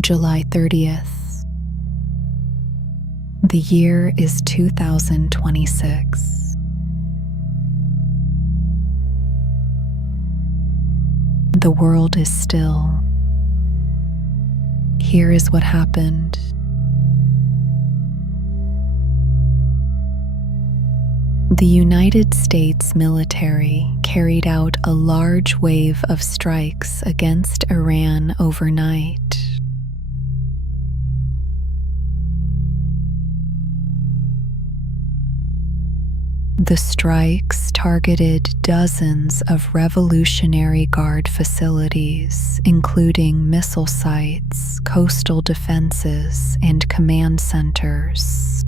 July 30th. The year is 2026. The world is still. Here is what happened. The United States military carried out a large wave of strikes against Iran overnight. The strikes targeted dozens of Revolutionary Guard facilities, including missile sites, coastal defenses, and command centers.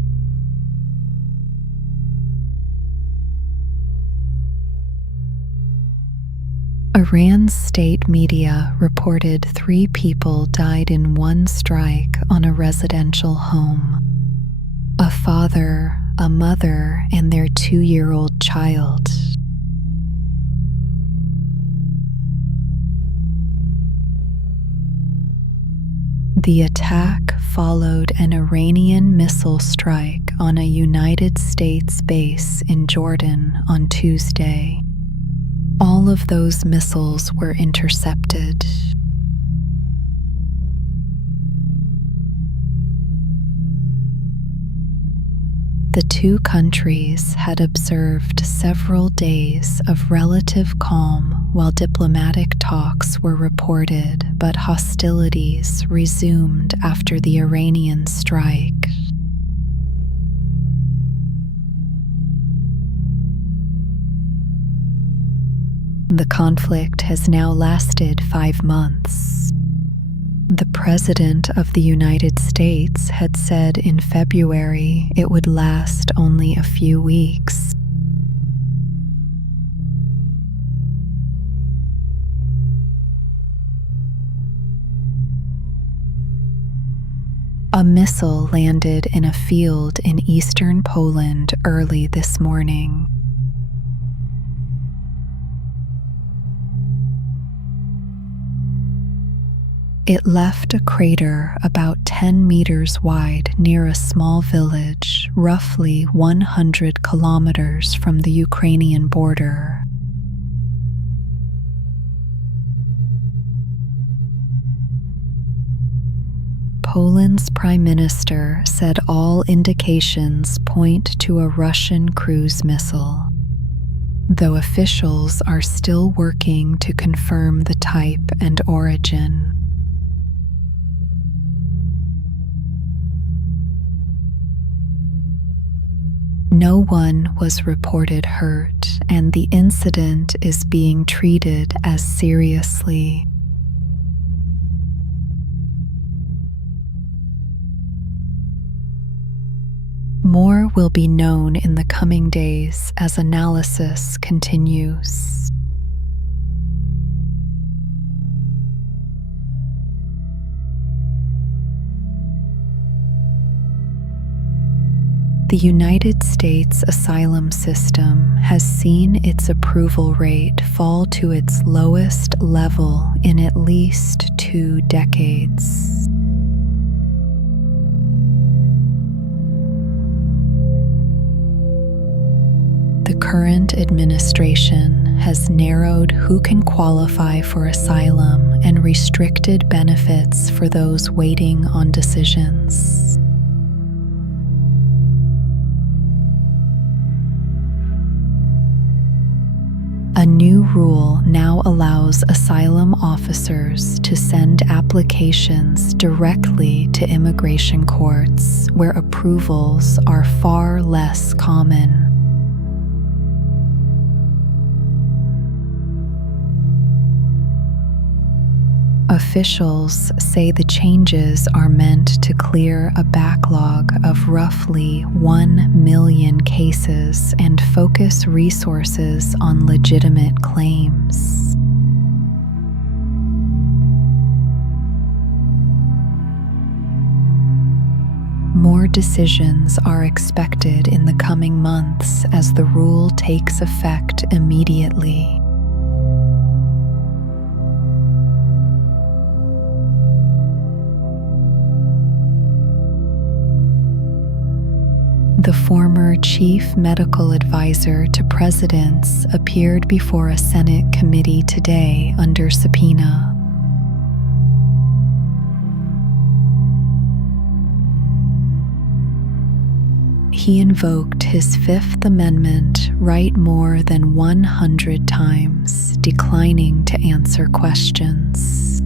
Iran's state media reported 3 people died in one strike on a residential home: a father, a mother, and their 2-year-old child. The attack followed an Iranian missile strike on a United States base in Jordan on Tuesday. All of those missiles were intercepted. The 2 countries had observed several days of relative calm while diplomatic talks were reported, but hostilities resumed after the Iranian strike. The conflict has now lasted 5 months. The President of the United States had said in February it would last only a few weeks. A missile landed in a field in eastern Poland early this morning. It left a crater about 10 meters wide near a small village, roughly 100 kilometers from the Ukrainian border. Poland's prime minister said all indications point to a Russian cruise missile, though officials are still working to confirm the type and origin. No one was reported hurt, and the incident is being treated as seriously. More will be known in the coming days as analysis continues. The United States asylum system has seen its approval rate fall to its lowest level in at least 2 decades. The current administration has narrowed who can qualify for asylum and restricted benefits for those waiting on decisions. A new rule now allows asylum officers to send applications directly to immigration courts, where approvals are far less common. Officials say the changes are meant to clear a backlog of roughly 1 million cases and focus resources on legitimate claims. More decisions are expected in the coming months as the rule takes effect immediately. chief medical advisor to presidents, appeared before a Senate committee today under subpoena. He invoked his Fifth Amendment right more than 100 times, declining to answer questions.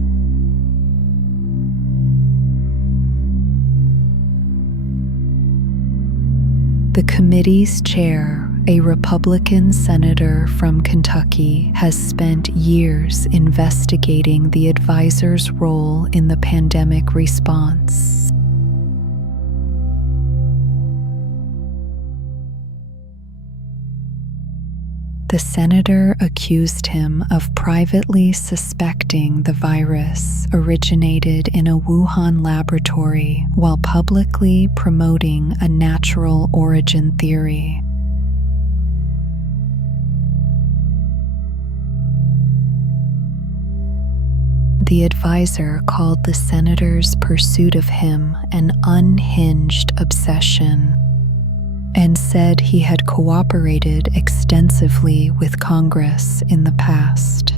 The committee's chair, a Republican senator from Kentucky, has spent years investigating the advisor's role in the pandemic response. The senator accused him of privately suspecting the virus originated in a Wuhan laboratory while publicly promoting a natural origin theory. The advisor called the senator's pursuit of him an unhinged obsession, and said he had cooperated extensively with Congress in the past.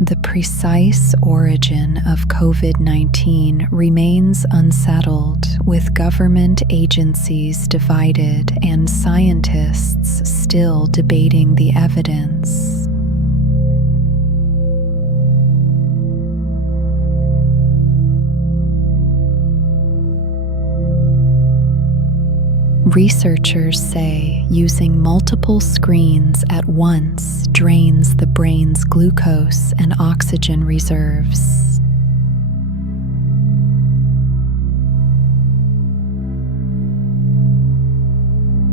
The precise origin of COVID-19 remains unsettled, with government agencies divided and scientists still debating the evidence. Researchers say using multiple screens at once drains the brain's glucose and oxygen reserves.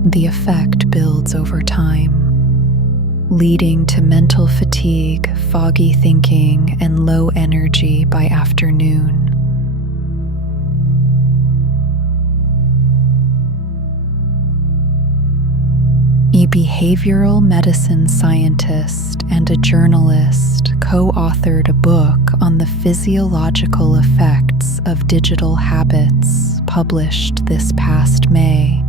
The effect builds over time, leading to mental fatigue, foggy thinking, and low energy by afternoon. A behavioral medicine scientist and a journalist co-authored a book on the physiological effects of digital habits, published this past May.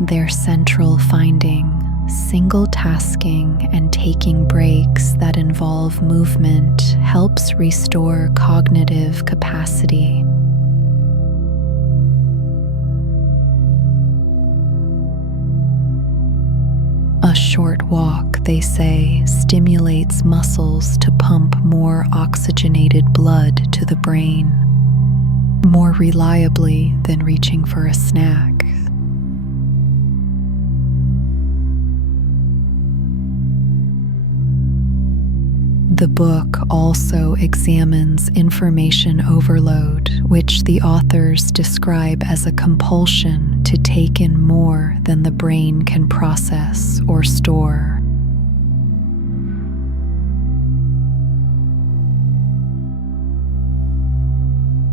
Their central finding: single tasking and taking breaks that involve movement helps restore cognitive capacity. A short walk, they say, stimulates muscles to pump more oxygenated blood to the brain, more reliably than reaching for a snack. The book also examines information overload, which the authors describe as a compulsion to take in more than the brain can process or store.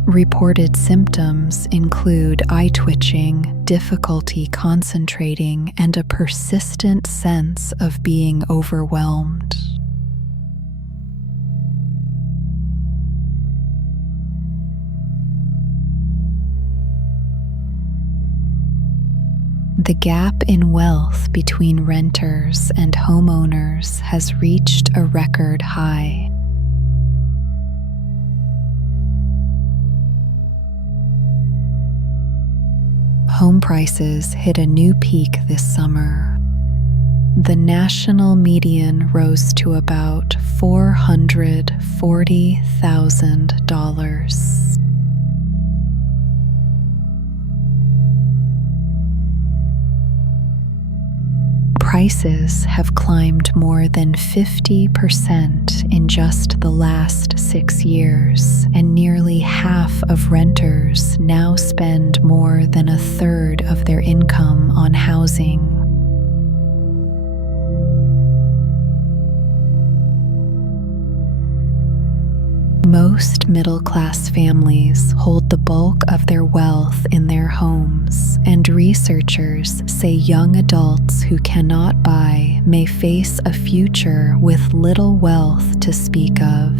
Reported symptoms include eye twitching, difficulty concentrating, and a persistent sense of being overwhelmed. The gap in wealth between renters and homeowners has reached a record high. Home prices hit a new peak this summer. The national median rose to about $440,000. Prices have climbed more than 50% in just the last 6 years, and nearly half of renters now spend more than a third of their income on housing. Most middle-class families hold the bulk of their wealth in their homes, and researchers say young adults who cannot buy may face a future with little wealth to speak of.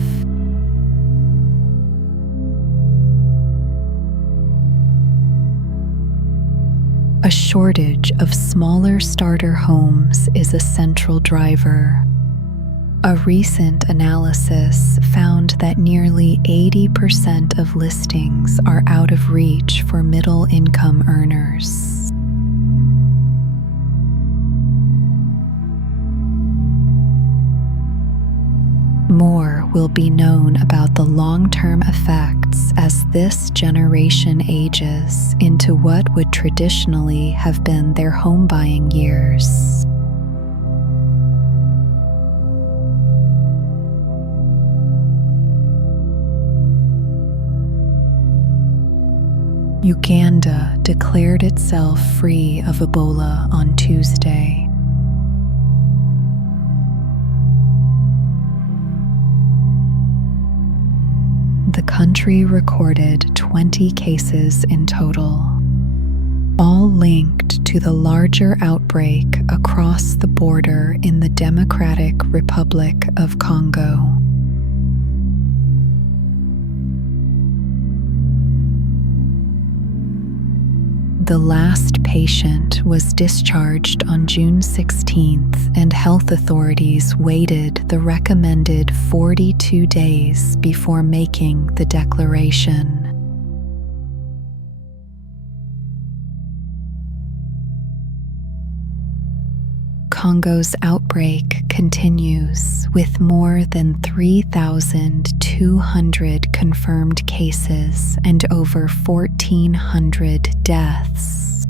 A shortage of smaller starter homes is a central driver. A recent analysis found that nearly 80% of listings are out of reach for middle-income earners. More will be known about the long-term effects as this generation ages into what would traditionally have been their home-buying years. Uganda declared itself free of Ebola on Tuesday. The country recorded 20 cases in total, all linked to the larger outbreak across the border in the Democratic Republic of Congo. The last patient was discharged on June 16th, and health authorities waited the recommended 42 days before making the declaration. Congo's outbreak continues, with more than 3,200 confirmed cases and over 1,400 deaths.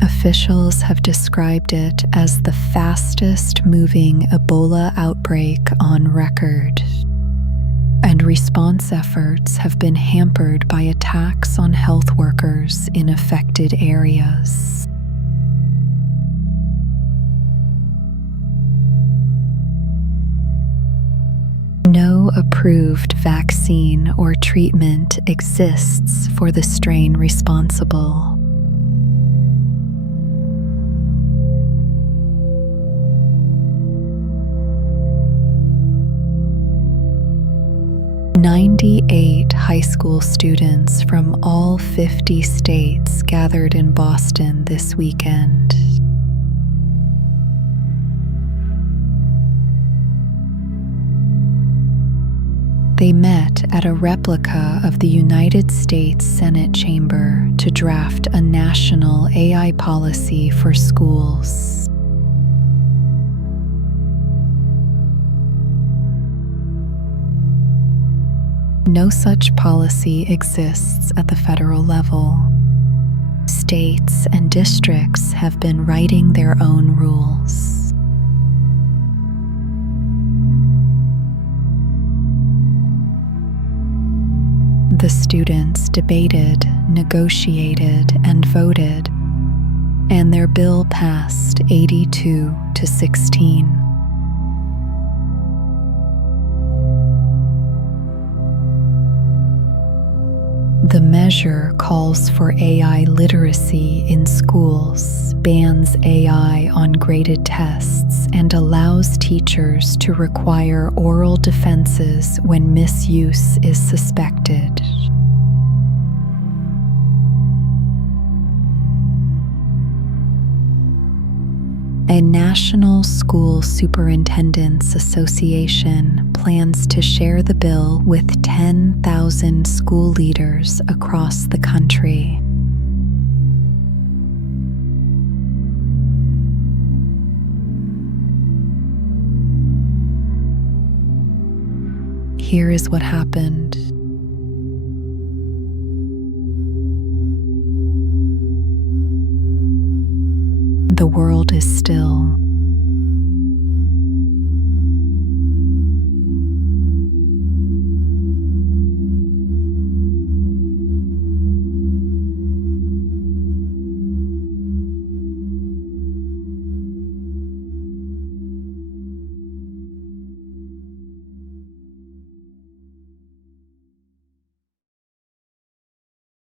Officials have described it as the fastest-moving Ebola outbreak on record, and response efforts have been hampered by attacks on health workers in affected areas. No approved vaccine or treatment exists for the strain responsible. "98 high school students from all 50 states gathered in Boston this weekend. They met at a replica of the United States Senate chamber to draft a national AI policy for schools. No such policy exists at the federal level. States and districts have been writing their own rules. The students debated, negotiated, and voted, and their bill passed 82 to 16. The measure calls for AI literacy in schools, bans AI on graded tests, and allows teachers to require oral defenses when misuse is suspected. A National School Superintendents Association plans to share the bill with 10,000 school leaders across the country. Here is what happened. The world is still.